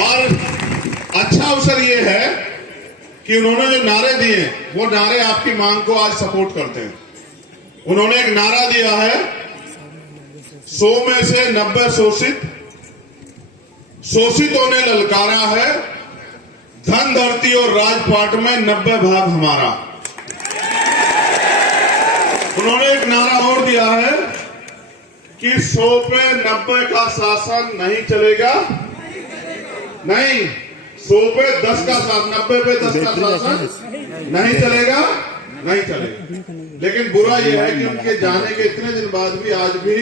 और अच्छा अवसर ये है कि उन्होंने जो नारे दिए वो नारे आपकी मांग को आज सपोर्ट करते हैं। उन्होंने एक नारा दिया है 100 में से 90 शोषित, शोषितों ने ललकारा है, धन धरती और राजपाट में 90 भाग हमारा। उन्होंने एक नारा और दिया है कि 100 पे 90 का शासन नहीं चलेगा, नहीं 100 पे 10 का शासन, 90 पे 10 का शासन नहीं चलेगा, नहीं चलेगा। लेकिन बुरा यह है कि उनके जाने के इतने दिन बाद भी आज भी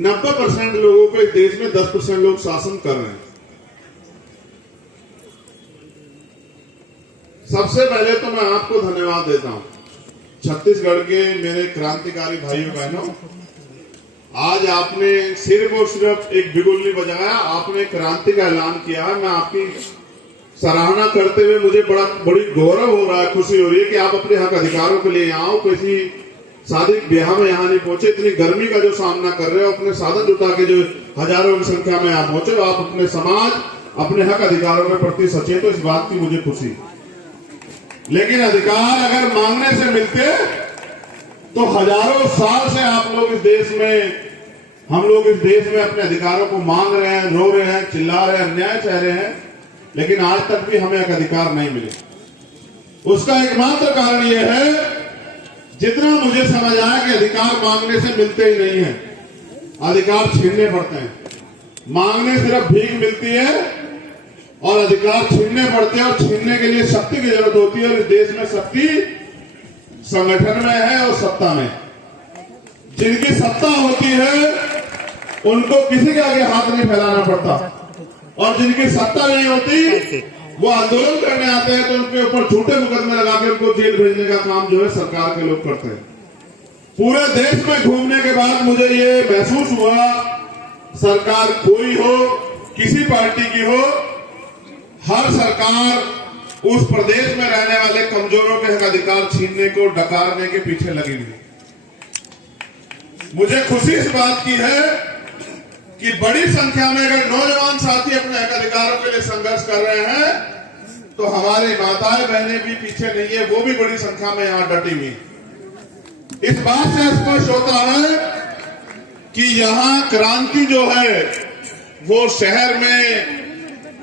90% लोगों को इस देश में 10% लोग शासन कर रहे हैं। सबसे पहले तो मैं आपको धन्यवाद देता हूं, छत्तीसगढ़ के मेरे क्रांतिकारी भाइयों बहनों। आज आपने सिर्फ और सिर्फ एक बिगुल नहीं बजाया, आपने क्रांति का ऐलान किया है। मैं आपकी सराहना करते हुए मुझे बड़ी गौरव हो रहा है, खुशी हो रही है कि आप अपने हक अधिकारों के लिए यहाँ हो। किसी शादी ब्याह में यहाँ नहीं पहुंचे, इतनी गर्मी का जो सामना कर रहे हो, अपने साधन जुटा के जो हजारों की संख्या में यहाँ पहुंचे, आप अपने समाज, अपने हक अधिकारों के प्रति सचेत हो, इस बात की मुझे खुशी। लेकिन अधिकार अगर मांगने से मिलते तो हजारों साल से आप लोग इस देश में, हम लोग इस देश में अपने अधिकारों को मांग रहे हैं, रो रहे हैं, चिल्ला रहे हैं, अन्याय सह रहे हैं, लेकिन आज तक भी हमें एक अधिकार नहीं मिले। उसका एकमात्र कारण यह है, जितना मुझे समझ आया कि अधिकार मांगने से मिलते ही नहीं है, अधिकार छीनने पड़ते हैं। मांगने सिर्फ भीख मिलती है और अधिकार छीनने पड़ते हैं, और छीनने के लिए शक्ति की जरूरत होती है। और इस देश में शक्ति संगठन में है और सत्ता में। जिनकी सत्ता होती है उनको किसी के आगे हाथ नहीं फैलाना पड़ता, और जिनकी सत्ता नहीं होती वो आंदोलन करने आते हैं तो उनके ऊपर झूठे मुकदमे लगा के उनको जेल भेजने का काम जो है सरकार के लोग करते हैं। पूरे देश में घूमने के बाद मुझे ये महसूस हुआ, सरकार कोई हो, किसी पार्टी की हो, हर सरकार उस प्रदेश में रहने वाले कमजोरों के हक अधिकार छीनने को, डकारने के पीछे लगी हुई। मुझे खुशी इस बात की है कि बड़ी संख्या में अगर नौजवान साथी अपने हक अधिकारों के लिए संघर्ष कर रहे हैं तो हमारी माताएं बहनें भी पीछे नहीं है, वो भी बड़ी संख्या में यहां डटी हुई। इस बात से स्पष्ट होता है कि यहां क्रांति जो है वो शहर में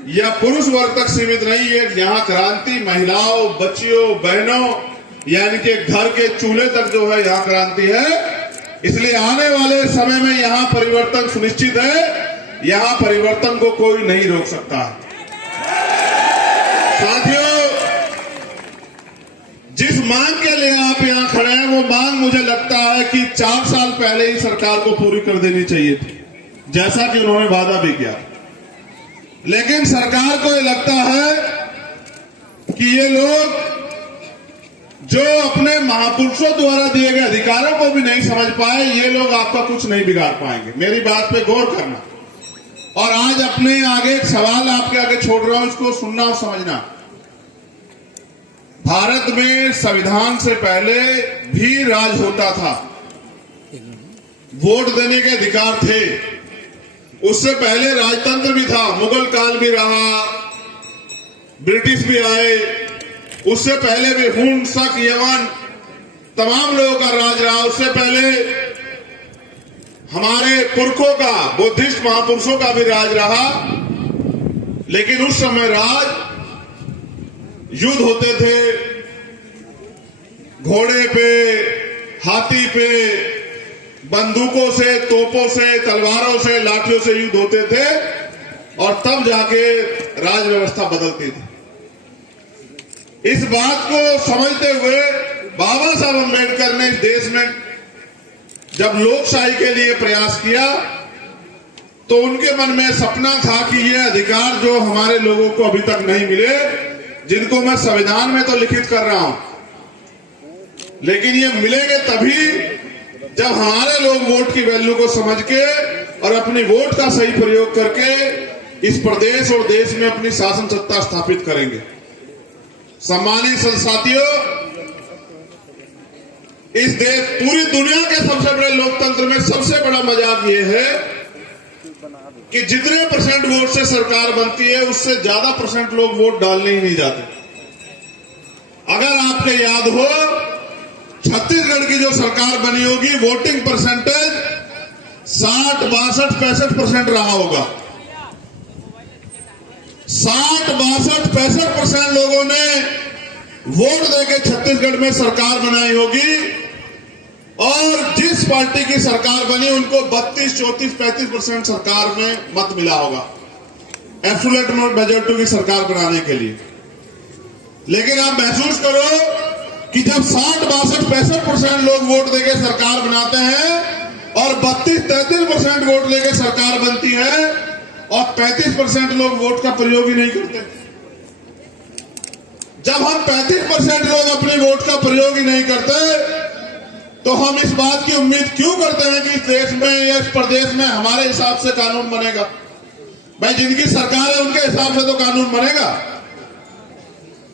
या पुरुष वर्ग तक सीमित नहीं है। यहां क्रांति महिलाओं, बच्चियों, बहनों, यानी कि घर के चूल्हे तक जो है यहां क्रांति है। इसलिए आने वाले समय में यहां परिवर्तन सुनिश्चित है, यहां परिवर्तन को कोई नहीं रोक सकता। साथियों, जिस मांग के लिए आप यहां खड़े हैं वो मांग मुझे लगता है कि 4 साल पहले ही सरकार को पूरी कर देनी चाहिए थी, जैसा कि उन्होंने वादा भी किया। लेकिन सरकार को ये लगता है कि ये लोग जो अपने महापुरुषों द्वारा दिए गए अधिकारों को भी नहीं समझ पाए, ये लोग आपका कुछ नहीं बिगाड़ पाएंगे। मेरी बात पे गौर करना। और आज अपने आगे एक सवाल आपके आगे छोड़ रहा हूं, इसको सुनना और समझना। भारत में संविधान से पहले भी राज होता था, वोट देने के अधिकार थे। उससे पहले राजतंत्र भी था, मुगल काल भी रहा, ब्रिटिश भी आए, उससे पहले भी हुन, शक, यवन, तमाम लोगों का राज रहा। उससे पहले हमारे पुरखों का, बुद्धिस्ट महापुरुषों का भी राज रहा। लेकिन उस समय राज युद्ध होते थे, घोड़े पे, हाथी पे, बंदूकों से, तोपों से, तलवारों से, लाठियों से युद्ध होते थे, और तब जाके राज व्यवस्था बदलती थी। इस बात को समझते हुए बाबा साहब अम्बेडकर ने इस देश में जब लोकशाही के लिए प्रयास किया तो उनके मन में सपना था कि ये अधिकार जो हमारे लोगों को अभी तक नहीं मिले, जिनको मैं संविधान में तो लिखित कर रहा हूं, लेकिन ये मिलेंगे तभी जब हमारे लोग वोट की वैल्यू को समझ के और अपनी वोट का सही प्रयोग करके इस प्रदेश और देश में अपनी शासन सत्ता स्थापित करेंगे। सम्मानित साथियों, इस देश, पूरी दुनिया के सबसे बड़े लोकतंत्र में सबसे बड़ा मजाक ये है कि जितने परसेंट वोट से सरकार बनती है उससे ज्यादा परसेंट लोग वोट डालने ही नहीं जाते। अगर आपके याद हो, छत्तीसगढ़ की जो सरकार बनी होगी, वोटिंग परसेंटेज 60, 62, 65% रहा होगा। 60, 62, 65% लोगों ने वोट देके छत्तीसगढ़ में सरकार बनाई होगी और जिस पार्टी की सरकार बनी उनको 32, 34, 35% सरकार में मत मिला होगा एब्सोल्यूट मेजॉरिटी की सरकार बनाने के लिए। लेकिन आप महसूस करो कि जब 60, 62, 65% लोग वोट देके सरकार बनाते हैं और 32, 33% वोट लेके सरकार बनती है और 35% लोग वोट का प्रयोग ही नहीं करते। जब हम 35% लोग अपने वोट का प्रयोग ही नहीं करते तो हम इस बात की उम्मीद क्यों करते हैं कि इस देश में या इस प्रदेश में हमारे हिसाब से कानून बनेगा? भाई जिनकी सरकार है उनके हिसाब से तो कानून बनेगा।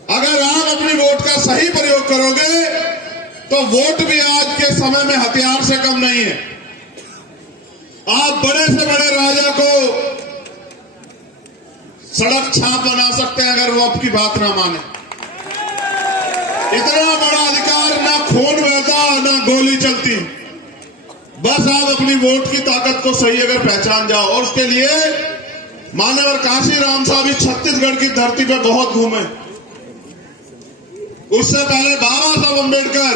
अगर आप अपनी वोट का सही प्रयोग करोगे तो वोट भी आज के समय में हथियार से कम नहीं है। आप बड़े से बड़े राजा को सड़क छाप बना सकते हैं अगर वो आपकी बात ना माने। इतना बड़ा अधिकार, ना खून बहता ना गोली चलती। बस आप अपनी वोट की ताकत को सही अगर पहचान जाओ। और उसके लिए माननीय काशी राम साहब भी छत्तीसगढ़ की धरती पे बहुत घूमे। उससे पहले बाबा साहब अम्बेडकर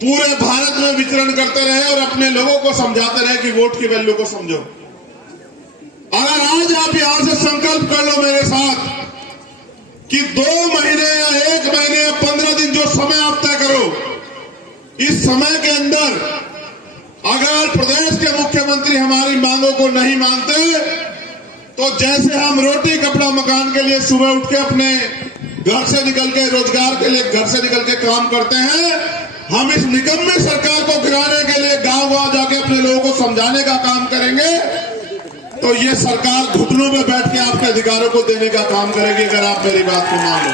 पूरे भारत में विचरण करते रहे और अपने लोगों को समझाते रहे कि वोट की वैल्यू को समझो। अगर आज आप यहां से संकल्प कर लो मेरे साथ कि 2 महीने या 1 महीने या 15 दिन जो समय आप तय करो, इस समय के अंदर अगर प्रदेश के मुख्यमंत्री हमारी मांगों को नहीं मानते तो जैसे हम रोटी कपड़ा मकान के लिए सुबह उठ के अपने घर से निकल के रोजगार के लिए घर से निकल के काम करते हैं, हम इस निकम्मी सरकार को गिराने के लिए गांव गांव जाके अपने लोगों को समझाने का काम करेंगे तो ये सरकार घुटनों में बैठ के आपके अधिकारों को देने का काम करेगी। अगर आप मेरी बात को मान लो,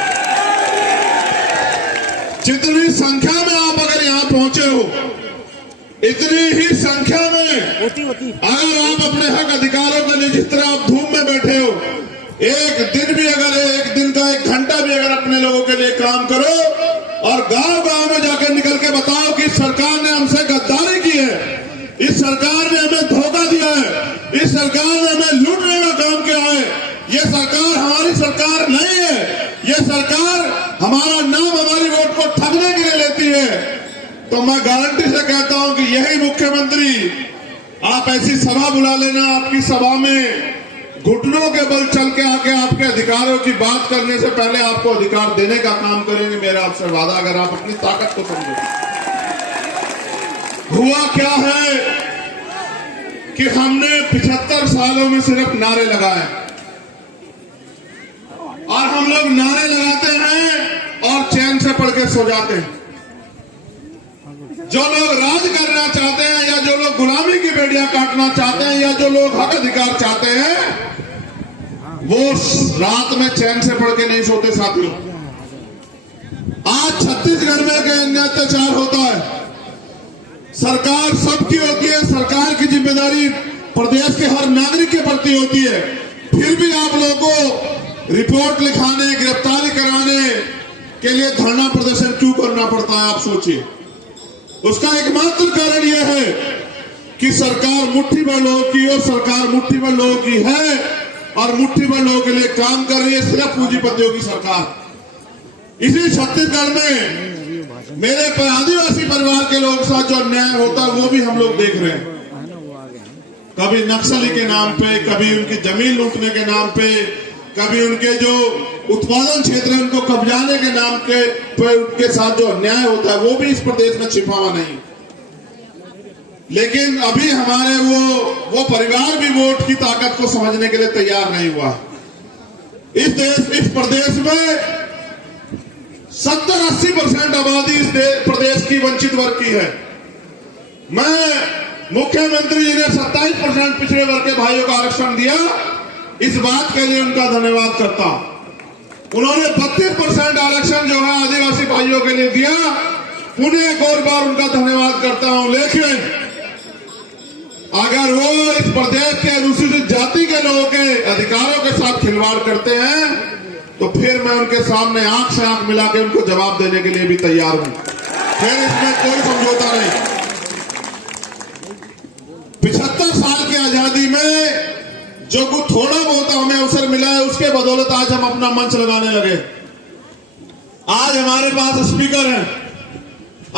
जितनी संख्या में आप अगर यहां पहुंचे हो, इतनी ही संख्या में अगर आप अपने हक अधिकारों के लिए जिस तरह आप धूम में बैठे हो, एक दिन भी अगर एक दिन का 1 घंटा भी अगर अपने लोगों के लिए काम करो और गांव गांव में जाकर निकल के बताओ कि सरकार ने हमसे गद्दारी की है, इस सरकार ने हमें धोखा दिया है, इस सरकार ने हमें लूटने का काम किया है, ये सरकार हमारी सरकार नहीं है, ये सरकार हमारा नाम हमारी वोट को ठगने के लिए लेती है, तो मैं गारंटी से कहता हूं कि यही मुख्यमंत्री, आप ऐसी सभा बुला लेना, आपकी सभा में घुटनों के बल चल के आके आपके अधिकारों की बात करने से पहले आपको अधिकार देने का काम करेंगे। मेरा आपसे वादा, अगर आप अपनी ताकत को समझो। हुआ क्या है कि हमने 75 सालों में सिर्फ नारे लगाए और हम लोग नारे लगाते हैं और चैन से पढ़ के सो जाते हैं। जो लोग राज करना चाहते हैं या जो लोग गुलामी की बेड़ियां काटना चाहते हैं या जो लोग हक अधिकार चाहते हैं, वो रात में चैन से पढ़ के नहीं सोते। साथियों, आज छत्तीसगढ़ में अत्याचार होता है, सरकार सबकी होती है, सरकार की जिम्मेदारी प्रदेश के हर नागरिक के प्रति होती है, फिर भी आप लोगों को रिपोर्ट लिखाने, गिरफ्तारी कराने के लिए धरना प्रदर्शन क्यों करना पड़ता है? आप सोचिए। उसका एकमात्र कारण यह है कि सरकार मुट्ठी भर लोगों की और सरकार मुट्ठी भर लोगों की है और मुट्ठी भर लोगों के लिए काम कर रही है, सिर्फ पूंजीपतियों की सरकार। इसी छत्तीसगढ़ में मेरे आदिवासी परिवार के लोगों के साथ जो अन्याय होता है वो भी हम लोग देख रहे हैं। कभी नक्सली के नाम पे, कभी उनकी जमीन लूटने के नाम पे, कभी उनके जो उत्पादन क्षेत्र है उनको कब्जाने के नाम पे उनके साथ जो अन्याय होता है वो भी इस प्रदेश में छिपा हुआ नहीं। लेकिन अभी हमारे वो परिवार भी वोट की ताकत को समझने के लिए तैयार नहीं हुआ। इस प्रदेश में 70-80% आबादी इस प्रदेश की वंचित वर्ग की है। मैं मुख्यमंत्री जी ने 27% पिछड़े वर्ग के भाइयों का आरक्षण दिया, इस बात के लिए उनका धन्यवाद करता हूं। उन्होंने 32% आरक्षण जो है आदिवासी भाइयों के लिए दिया, पुनः एक और बार उनका धन्यवाद करता हूं। लेकिन अगर वो इस प्रदेश के अनुसूचित जाति के लोगों के अधिकारों के साथ खिलवाड़ करते हैं तो फिर मैं उनके सामने आंख से आंख मिला के उनको जवाब देने के लिए भी तैयार हूं। फिर इसमें कोई समझौता नहीं। 75 साल की आजादी में जो कुछ थोड़ा बहुत हमें अवसर मिला है उसके बदौलत आज हम अपना मंच लगाने लगे। आज हमारे पास स्पीकर हैं,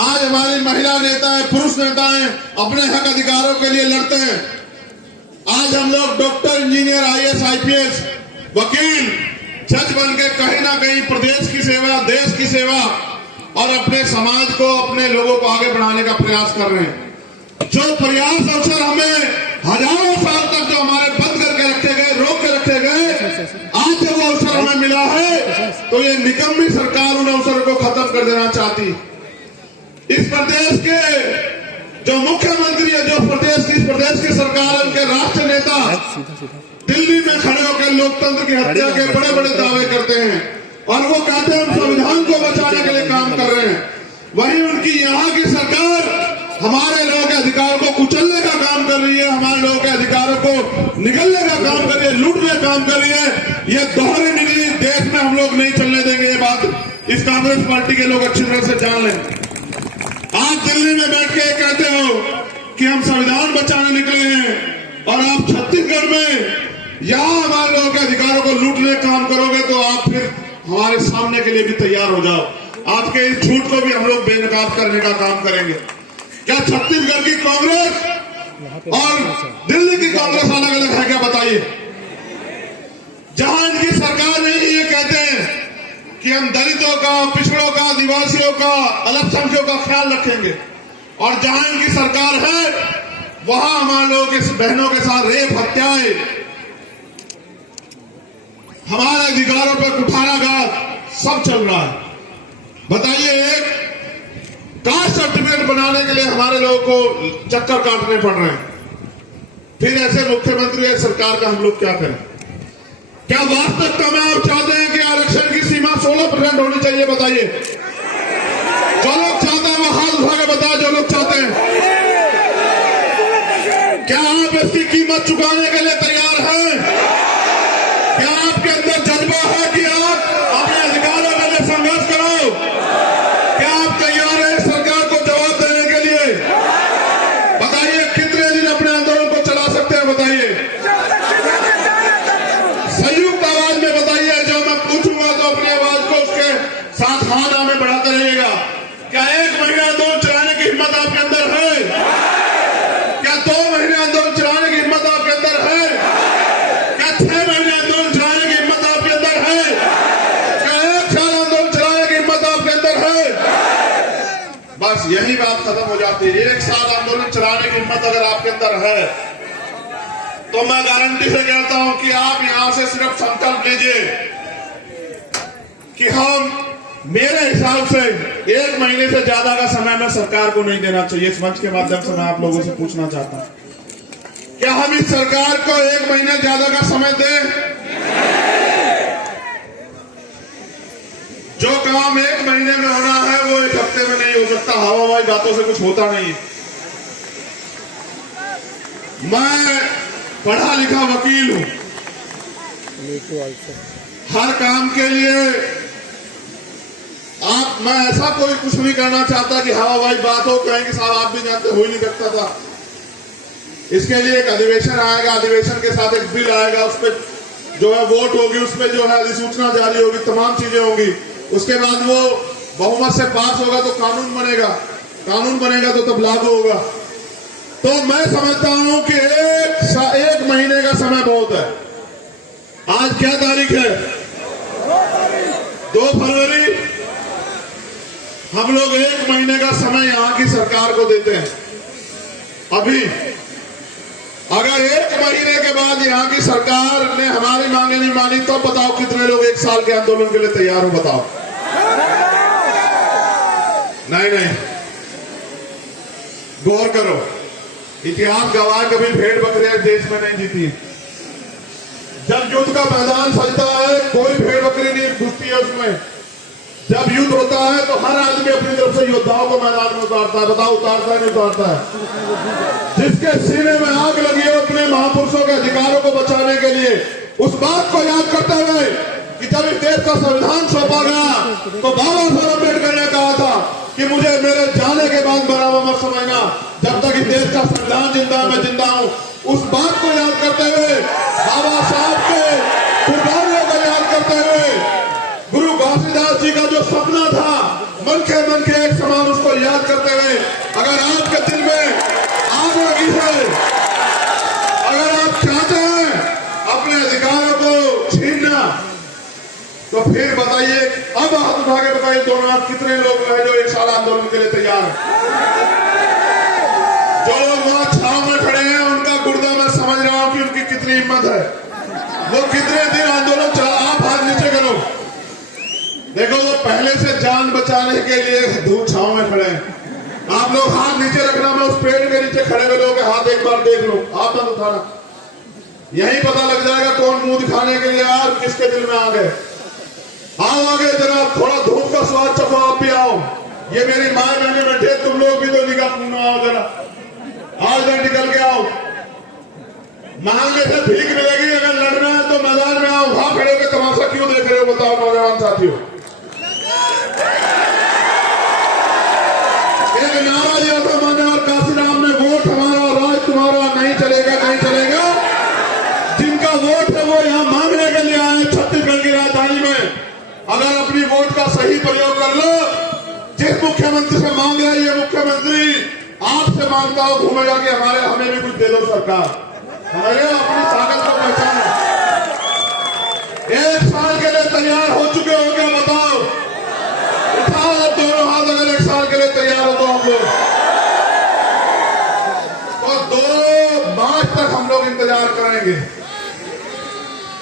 आज हमारी महिला नेता है, पुरुष नेता हैं, अपने हक अधिकारों के लिए लड़ते हैं। आज हम लोग डॉक्टर, इंजीनियर, आईएएस, आईपीएस, वकील, जज बन के कहीं ना कहीं प्रदेश की सेवा, देश की सेवा और अपने समाज को, अपने लोगों को आगे बढ़ाने का प्रयास कर रहे हैं। जो प्रयास अवसर हमें हजारों साल तक जो हमारे बंद करके रखे गए, रोक के रखे गए, आज जब वो अवसर हमें मिला है तो ये निकम्मी सरकार उन अवसरों को खत्म कर देना चाहती। इस प्रदेश के जो मुख्यमंत्री है, जो प्रदेश की सरकार है, उनके राष्ट्रीय नेता दिल्ली में खड़े होकर लोकतंत्र की हत्या के बड़े बड़े दावे करते हैं और वो कहते हैं हम संविधान को बचाने के लिए काम कर रहे हैं। वहीं उनकी यहाँ की सरकार हमारे लोगों के अधिकारों को कुचलने का काम कर रही है, हमारे लोगों के अधिकारों को निगलने का काम कर रही है, लूटने का काम कर रही है। ये दोहरी नीति देश में हम लोग नहीं चलने देंगे। ये बात इस कांग्रेस पार्टी के लोग अच्छी तरह से जान लें। आज दिल्ली में बैठ के कहते हो कि हम संविधान बचाने निकले हैं और आप छत्तीसगढ़ में यहां हमारे लोगों के अधिकारों को लूटने का काम करोगे तो आप फिर हमारे सामने के लिए भी तैयार हो जाओ। आज के इस झूठ को भी हम लोग बेनकाब करने का काम करेंगे। क्या छत्तीसगढ़ की कांग्रेस और दिल्ली की कांग्रेस अलग अलग है क्या? बताइए। जहां इनकी सरकार नहीं, ये कहते हैं कि हम दलितों का, पिछड़ों का, आदिवासियों का, अल्पसंख्यकों का ख्याल रखेंगे, और जहां इनकी सरकार है वहां हमारे लोगों के बहनों के साथ रेप, हत्याएं, हमारे अधिकारों पर कुठाराघात सब चल रहा है। बताइए, कास्ट सर्टिफिकेट बनाने के लिए हमारे लोगों को चक्कर काटने पड़ रहे हैं। फिर ऐसे मुख्यमंत्री है सरकार का हम लोग क्या करें? क्या वास्तविकता में आप चाहते हैं कि आरक्षण की सीमा 16% होनी चाहिए? बताइए। जो लोग चाहते हैं वो हाथ उठा के बताए, जो लोग चाहते हैं। क्या आप इसकी कीमत चुकाने के लिए तैयार हैं? क्या आपके अंदर जज्बा है कि आप अपने अधिकारों के लिए संघर्ष करो? क्या आप तैयार हैं सरकार को जवाब देने के लिए? बताइए, कितने दिन अपने आंदोलन को चला सकते हैं? बताइए। संयुक्त आवाज में बताइए। जो मैं पूछूंगा तो अपनी आवाज को उसके साथ हाँ ना में बढ़ाते रहिएगा। क्या 1 महीना आंदोलन चलाने की हिम्मत आपके अंदर है? क्या 2 महीने आंदोलन चलाने की हिम्मत आपके अंदर है? क्या 6 महीने आंदोलन चलाने की हिम्मत आपके अंदर है? क्या 1 साल आंदोलन चलाने की हिम्मत आपके अंदर है? बस यही बात खत्म हो जाती है। 1 साल आंदोलन चलाने की हिम्मत अगर आपके अंदर है तो मैं गारंटी से कहता हूं कि आप यहां से सिर्फ संकल्प लीजिए कि हम, मेरे हिसाब से 1 महीने से ज्यादा का समय मैं सरकार को नहीं देना चाहिए। इस मंच के माध्यम से मैं आप लोगों से पूछना चाहता हूं, क्या हम इस सरकार को 1 महीने ज्यादा का समय दें? जो काम 1 महीने में होना है वो 1 हफ्ते में नहीं हो सकता। हवाई बातों से कुछ होता नहीं। मैं पढ़ा लिखा वकील हूं। हर काम के लिए मैं ऐसा कोई कुछ नहीं करना चाहता कि हवाई बात हो, कहेंगे साहब आप भी जानते हो ही नहीं सकता था। इसके लिए एक अधिवेशन आएगा, अधिवेशन के साथ एक बिल आएगा, उस पर जो है वोट होगी, उस पर जो है अधिसूचना जारी होगी, तमाम चीजें होंगी। उसके बाद वो बहुमत से पास होगा तो कानून बनेगा, कानून बनेगा तो तब लागू होगा। तो मैं समझता हूं कि 1 महीने का समय बहुत है। आज क्या तारीख है? 2 फरवरी। हम लोग 1 महीने का समय यहां की सरकार को देते हैं। अभी अगर 1 महीने के बाद यहां की सरकार ने हमारी मांगे नहीं मानी तो बताओ कितने लोग 1 साल के आंदोलन के लिए तैयार हो? बताओ। नहीं, गौर करो। इतिहास गवाह कभी भेड़ बकरियां देश में नहीं जीती। जब युद्ध का मैदान सजता है कोई भेड़ बकरी नहीं घुसती है उसमें। जब युद्ध होता है तो हर आदमी अपनी तरफ से योद्धाओं को मैदान में उतारता है। बताओ उतारता है नहीं उतारता है? जिसके सीने में आग लगी है अपने महापुरुषों के अधिकारों को बचाने के लिए, उस बात को याद करते हुए कि जब इस देश का संविधान सौंपा गया तो बाबा साहब अम्बेडकर ने कहा था कि मुझे मेरे जाने के बाद बराबर मत समझना, जब तक इस देश का संविधान जिंदा है मैं जिंदा हूं। उस बात को याद करते हुए, बाबा साहब के कुर्बानियों को याद करते हुए, गुरु घासीदास जी का जो सपना था मन के एक समान, उसको याद करते हुए, अगर आपके दिल में आग लगी है, अगर आप चाहते हैं अपने अधिकारों को छीनना, तो फिर बताइए, अब हाथ उठा के बताइए दोनों आप कितने लोग हैं जो 1 साल आंदोलन के लिए तैयार हैं? जो लोग वहां छाव में खड़े हैं उनका गुर्दा मैं समझ रहा हूं कि उनकी कितनी हिम्मत है, वो कितने दिन आंदोलन चला। आप हाथ नीचे करो, देखो वो पहले से जान बचाने के लिए धूप छाव में खड़े हैं। आप लोग हाथ नीचे रखना, मैं उस पेड़ के नीचे खड़े हुए लोगों के हाथ एक बार देख लो, आप मत उठाना, यही पता लग जाएगा कौन मुंह दिखाने के लिए यार किसके दिल में आ गए। आओ आगे जरा, थोड़ा धूप का स्वाद चखो, आप भी आओ। ये मेरी माँ बहने बैठे, तुम लोग भी तो निगाह पूर्ण आओ जरा, आओ जरा निकल के आओ। मांगे से भीख मिलेगी, अगर लड़ना है तो मैदान में आओ। वहां खड़े होकर तमाशा क्यों देख रहे हो बताओ नौजवान साथियों? एक नारा दिया था मैंने और काशीराम ने, वोट हमारा राज तुम्हारा, नहीं चलेगा नहीं चलेगा। जिनका वोट है वो यहाँ मांगने के लिए आए छत्तीसगढ़ की राजधानी में। अगर अपनी वोट का सही प्रयोग कर लो, जिस मुख्यमंत्री से मांग रहा है ये मुख्यमंत्री आपसे मांगता हो घूमेगा कि हमें भी कुछ दे दो सरकार, हमारे अपनी ताकत को पहचानो। 1 साल के लिए तैयार हो चुके हो क्या बताओ? उठाओ दोनों हाथ, अगर 1 साल के लिए तैयार हो तो हम लोग, तो 2 मार्च तक हम लोग इंतजार करेंगे।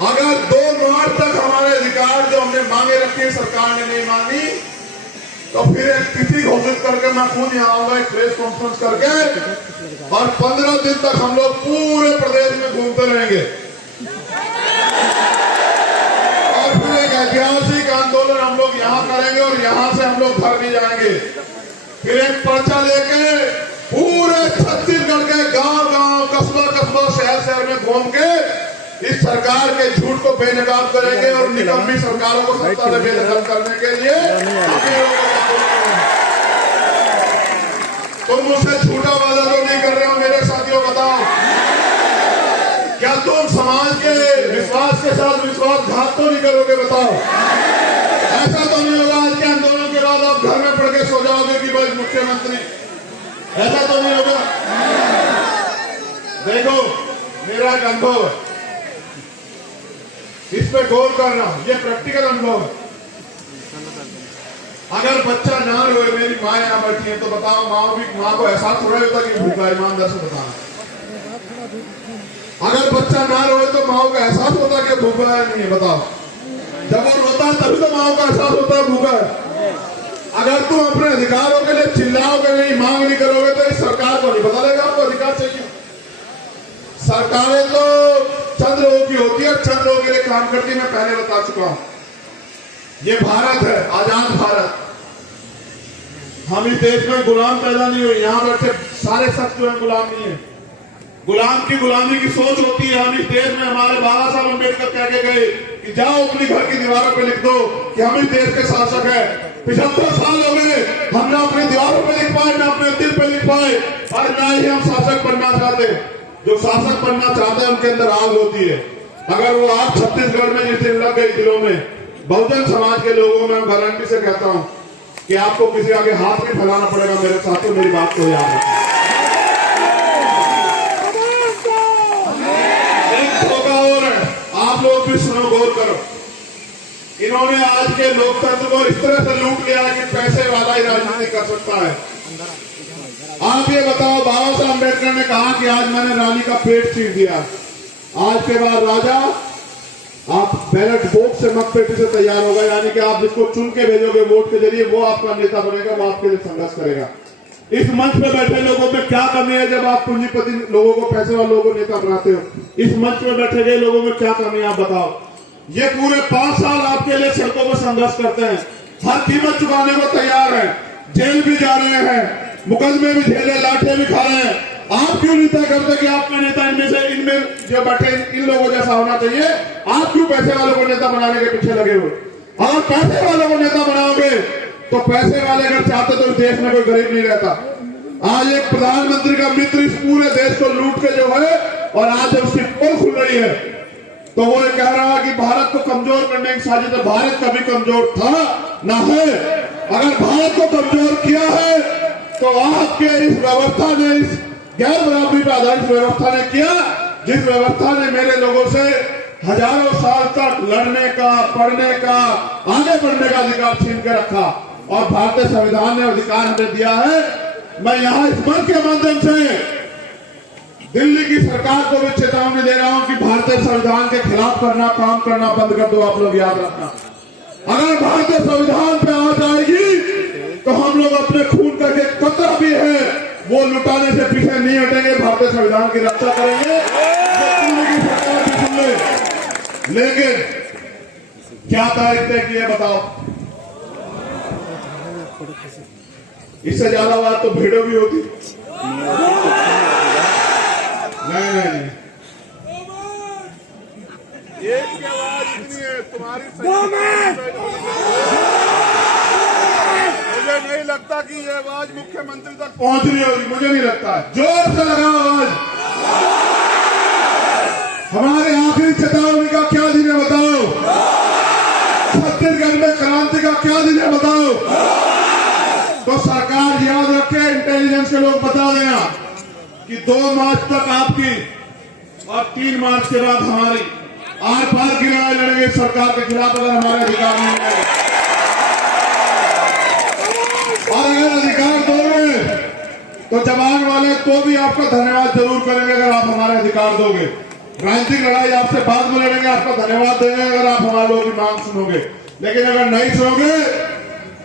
अगर 2 मार्च तक हमारे अधिकार जो हमने मांगे रखे सरकार ने नहीं मांगी, तो फिर एक तिथि घोषित करके मैं खुद यहाँ आऊंगा एक प्रेस कॉन्फ्रेंस करके, और 15 दिन तक हम लोग पूरे प्रदेश में घूमते रहेंगे। और फिर एक ऐतिहासिक आंदोलन हम लोग यहाँ करेंगे और यहाँ से हम लोग घर भी जाएंगे। फिर एक पर्चा लेके पूरे छत्तीसगढ़ के गांव-गांव, कस्बा-कस्बा, शहर-शहर में घूम के इस सरकार के झूठ को बेनकाब करेंगे और निकम्मी सरकारों को सत्ता से बेदखल करने के लिए तुम मुझसे झूठा वादा तो नहीं कर रहे हो मेरे साथियों? बताओ, क्या तुम समाज के विश्वास के साथ विश्वासघात तो नहीं करोगे? बताओ, ऐसा तो नहीं होगा आज के आंदोलन के बाद आप घर में पड़ के सो जाओगे कि बस मुख्यमंत्री, ऐसा तो नहीं होगा? देखो मेरा एक अनुभव है, इस पे गौर कर रहा हूं, ये प्रैक्टिकल अनुभव है। अगर बच्चा ना रोए, मेरी माँ यहाँ बैठी है, तो बताओ माँ को एहसास हो रहा होता कि भूखा, ईमानदार से बताना। अगर बच्चा ना रोए तो माँ को एहसास होता कि भूखा है नहीं है? बताओ, जब वो रोता है तभी तो माँ को एहसास होता है भूखा है। अगर तुम अपने अधिकारों के लिए चिल्लाओगे नहीं, मांग नहीं करोगे, तो इस सरकार को नहीं पता लगेगा आपको अधिकार चाहिए। सरकारें तो चंद लोगों की होती है, चंद लोगों के लिए काम करती है, मैं पहले बता चुका हूं। ये भारत है, आजाद भारत। हम इस देश में गुलाम पैदा नहीं हुए, यहाँ बैठे सारे शख्स जो है गुलाम नहीं है। गुलाम की गुलामी की सोच होती है। हम इस देश में, हमारे बाबा साहब अम्बेडकर कह के गए कि जाओ अपनी घर की दीवारों पे लिख दो कि हम इस देश के शासक है। 75 साल हो गए, हम ना अपनी दीवारों पे लिख पाए, ना अपने दिल पे लिख पाए, और ना ही हम शासक बनना चाहते। जो शासक बनना चाहते हैं उनके अंदर आग होती है। अगर वो आग छत्तीसगढ़ में जिस दिन लग गई दिलों में, बहुजन समाज के लोगों में, गारंटी से कहता हूं कि आपको किसी आगे हाथ नहीं फैलाना पड़ेगा। मेरे साथियों, मेरी बात को याद रखिए। एक धोखा और है, आप लोग भी सुनो, गौर करो। इन्होंने आज के लोकतंत्र को इस तरह से लूट लिया कि पैसे वाला ही राजनीति कर सकता है। आप ये बताओ, बाबा साहब अम्बेडकर ने कहा कि आज मैंने रानी का पेट चीर दिया, आज के बाद राजा आप बैलेट बॉक्स से मतपेटी से तैयार होगा, यानी कि आप जिसको चुन के भेजोगे वोट के जरिए, वो आपका नेता बनेगा, वो आपके लिए संघर्ष करेगा। इस मंच पे बैठे लोगों में क्या कमी है जब आप पूंजीपति लोगों को, पैसे वाले लोगों को नेता बनाते हो? इस मंच पे बैठे गए लोगों में क्या कमी है आप बताओ? ये पूरे 5 साल आपके लिए सड़कों में संघर्ष करते हैं, हर कीमत चुकाने को तैयार है, जेल भी जा रहे हैं, मुकदमे भी झेले, लाठे भी खा रहे हैं। आप क्यों नहीं तय करते कि आपका नेता इनमें जो बैठे इन लोगों जैसा होना चाहिए? आप क्यों पैसे वालों को नेता बनाने के पीछे लगे हुए? अगर पैसे वालों को नेता बनाओगे तो पैसे वाले अगर चाहते तो देश में कोई गरीब नहीं रहता। आज एक प्रधानमंत्री का मित्र इस पूरे देश को लूट के जो है, और आज जब उसकी पोल खुल रही है तो वो ये कह रहा है कि भारत को कमजोर करने की साजिश है। भारत कभी कमजोर था ना है। अगर भारत को कमजोर किया है तो आपके इस व्यवस्था ने, इस गैर बराबरी पर आधारित व्यवस्था ने किया, जिस व्यवस्था ने मेरे लोगों से हजारों साल तक लड़ने का, पढ़ने का, आगे बढ़ने का अधिकार छीन के रखा, और भारतीय संविधान ने अधिकार हमें दिया है। मैं यहां इस मंच के माध्यम से दिल्ली की सरकार को भी चेतावनी दे रहा हूं कि भारतीय संविधान के खिलाफ काम करना बंद कर दो। आप लोग याद रखना, अगर भारतीय संविधान पे आ जाएगी तो हम लोग अपने खून का एक कतरा भी है वो लुटाने से पीछे नहीं हटेंगे, भारतीय संविधान की रक्षा करेंगे। दिल्ली की सरकार भी सुन ले, लेकिन क्या तारीख तय की है बताओ? इससे ज्यादा बात तो वीडियो भी होती। नहीं, एक की आवाज इतनी है तुम्हारी। मुझे नहीं लगता कि ये आवाज मुख्यमंत्री तक पहुंच रही होगी, मुझे नहीं लगता। जोर से लगाओ आवाज। हमारे आखिरी चेतावनी का क्या दिन है बताओ? छत्तीसगढ़ में क्रांति का क्या दिन है बताओ? तो सरकार याद रखे, इंटेलिजेंस के लोग बता देना कि 2 मार्च तक आपकी और 3 मार्च के बाद हमारी आर पार की लड़ाई लड़ेंगे सरकार के खिलाफ, अगर हमारे अधिकार नहीं है। और अगर अधिकार दोगे तो जवान वाले तो भी आपका धन्यवाद जरूर करेंगे अगर आप हमारे अधिकार दोगे। राजनीतिक लड़ाई आपसे बाद में लड़ेंगे, आपका धन्यवाद देंगे अगर आप हमारे लोगों की मांग सुनोगे। लेकिन अगर नहीं सुनोगे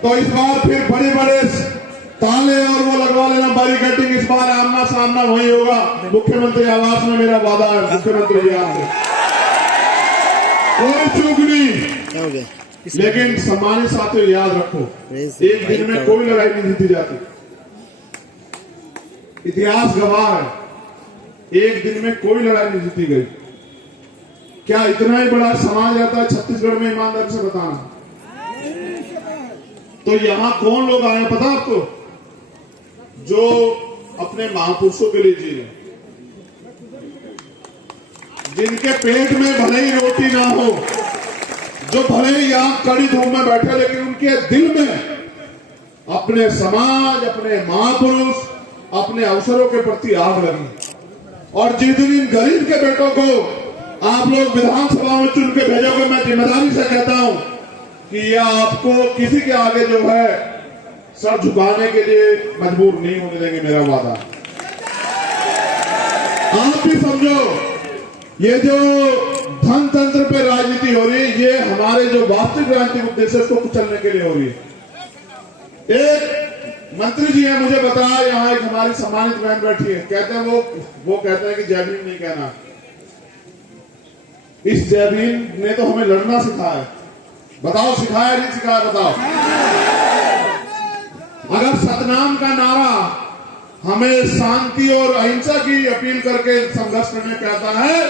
तो इस बार फिर बड़े बड़े ताले और वो लगवा लेना, बैरिकेडिंग। इस बार आमना सामना वही होगा, मुख्यमंत्री आवास में मेरा वादा है। मुख्यमंत्री जी आपसे कोई चूक नहीं। लेकिन सम्मानित साथियों याद रखो, एक दिन में कोई लड़ाई नहीं जीती जाती। इतिहास गवाह है, एक दिन में कोई लड़ाई नहीं जीती गई। क्या इतना ही बड़ा समाज रहता है छत्तीसगढ़ में? ईमानदारी से बताना। तो यहां कौन लोग आए पता आपको? जो अपने महापुरुषों के लिए जी रहे, जिनके पेट में भले ही रोटी ना हो, जो भले ही यहां कड़ी धूप में बैठे, लेकिन उनके दिल में अपने समाज, अपने महापुरुष, अपने अवसरों के प्रति आग लगी। और जिस दिन इन गरीब के बेटों को आप लोग विधानसभा में चुन के भेजोगे, मैं जिम्मेदारी से कहता हूं कि यह आपको किसी के आगे जो है सर झुकाने के लिए मजबूर नहीं होने देंगे, मेरा वादा। आप भी समझो, ये जो धन तंत्र पे राजनीति हो रही है, ये हमारे जो वास्तविक राजनीतिक उद्देश्य है उसको कुचलने के लिए हो रही है। एक मंत्री जी है, मुझे बताया, यहाँ एक हमारी सम्मानित बहन बैठी है, कहते हैं वो कहते हैं कि जय भीम नहीं कहना। इस जय भीम ने तो हमें लड़ना सिखाया है। बताओ सिखाया नहीं सिखाया? बताओ। अगर सतनाम का नारा हमें शांति और अहिंसा की अपील करके संघर्ष करने कहता है,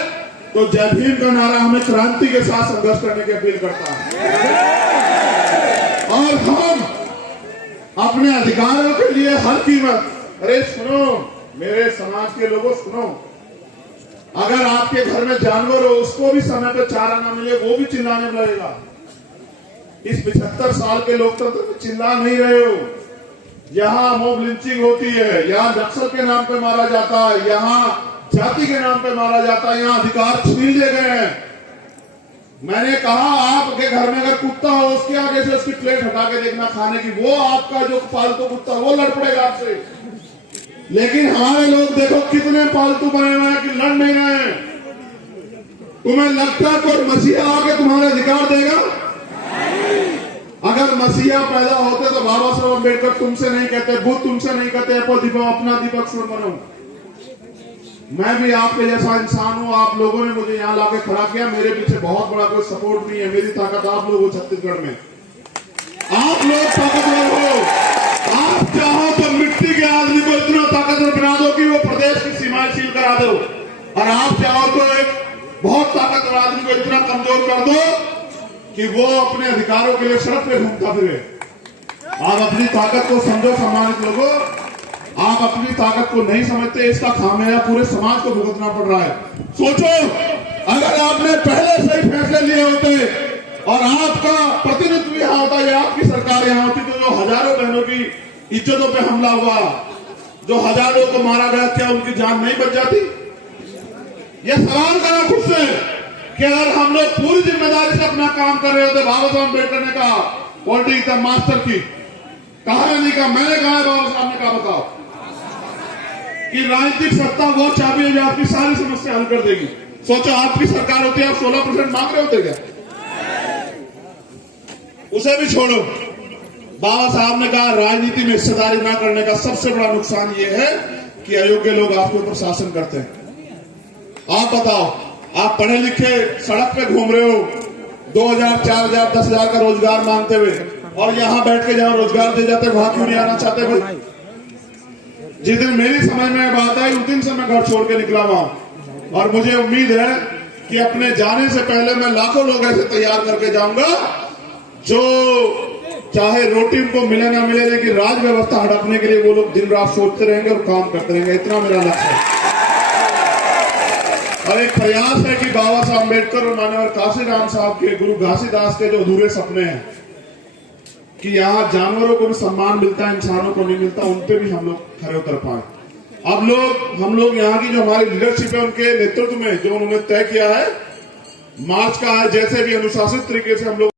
तो जय भीम का नारा हमें क्रांति के साथ संघर्ष करने की अपील करता है। और हम अपने अधिकारों के लिए हर कीमत, अरे सुनो मेरे समाज के लोगों, सुनो, अगर आपके घर में जानवर हो, उसको भी समय पे चारा ना मिले, वो भी चिल्लाने लगेगा। इस 75 साल के लोकतंत्र में चिल्ला नहीं रहे हो। यहाँ मॉब लिंचिंग होती है, यहाँ नक्सल के नाम पे मारा जाता है, यहाँ जाति के नाम पे मारा जाता है, यहाँ अधिकार छीन लिए गए हैं। मैंने कहा आपके घर में अगर कुत्ता हो, उसके आगे से उसकी प्लेट हटा के देखना खाने की, वो आपका जो पालतू कुत्ता वो लड़ पड़ेगा आपसे। लेकिन हमारे लोग देखो कितने पालतू बने हुए हैं कि लड़ नहीं रहे हैं। तुम्हें लगता है कोई मसीहा आके तुम्हारे अधिकार देगा? अगर मसीहा पैदा होते तो बाबा साहब अम्बेडकर तुमसे नहीं कहते, बुद्ध तुमसे नहीं कहते अपना दीपक सुर बनो। मैं भी आपके जैसा इंसान हूं, आप लोगों ने मुझे यहाँ लाके खड़ा किया, मेरे पीछे बहुत बड़ा कोई सपोर्ट नहीं है, मेरी ताकत आप लोग हो छत्तीसगढ़ में। आप लोग ताकतवर हो, आप चाहो तो मिट्टी के आदमी को इतना ताकतवर बना दो कि वो प्रदेश की सीमाएं सील करा दो, और आप चाहो तो एक बहुत ताकतवर आदमी को इतना कमजोर कर दो कि वो अपने अधिकारों के लिए सड़क पे घूमता फिरे। आप अपनी ताकत को समझो सम्मानित लोगों, आप अपनी ताकत को नहीं समझते, इसका खामियाजा पूरे समाज को भुगतना पड़ रहा है। सोचो, अगर आपने पहले से ही फैसले लिए होते और आपका प्रतिनिधित्व यहाँ होता या आपकी सरकार यहाँ होती, तो जो हजारों बहनों की इज्जतों पे हमला हुआ, जो हजारों को मारा गया, क्या उनकी जान नहीं बच जाती? यह सवाल करा खुद से कि अगर हम लोग पूरी जिम्मेदारी से अपना काम कर रहे होते, बाबा साहब अम्बेडकर ने कहा पॉलिटिक्स द मास्टर की, कहा नहीं कहा, मैंने कहा है, बाबा साहब ने कहा, बताओ कि राजनीतिक सत्ता वो चाबी है जो आपकी सारी समस्या हल कर देगी। सोचो, आपकी सरकार होती है, आप 16% मांग रहे होते क्या? उसे भी छोड़ो। बाबा साहब ने कहा राजनीति में हिस्सेदारी ना करने का सबसे बड़ा नुकसान ये है कि अयोग्य लोग आपके ऊपर शासन करते हैं। आप बताओ, आप पढ़े लिखे सड़क पे घूम रहे हो 2000, 4000, 10,000 का रोजगार मांगते हुए, और यहां बैठ के जहां रोजगार दे जाते वहां क्यों नहीं आना चाहते भाई? जिस दिन मेरी समझ में बात आई उस दिन से मैं घर छोड़ के निकला वहां, और मुझे उम्मीद है कि अपने जाने से पहले मैं लाखों लोग ऐसे तैयार करके जाऊंगा जो चाहे रोटी उनको मिले ना मिले, लेकिन राज व्यवस्था हड़पने के लिए वो लोग दिन रात सोचते रहेंगे और काम करते रहेंगे। इतना मेरा लक्ष्य है। और एक प्रयास है कि बाबा साहब अम्बेडकर और माननीय काशीराम साहब के, गुरु घासीदास के जो अधूरे सपने हैं कि यहाँ जानवरों को भी सम्मान मिलता है, इंसानों को नहीं मिलता, उन पे भी हम लोग खरे उतर पाए। अब हम लोग यहाँ की जो हमारी लीडरशिप है उनके नेतृत्व में जो उन्होंने तय किया है मार्च का है, जैसे भी अनुशासित तरीके से हम लोग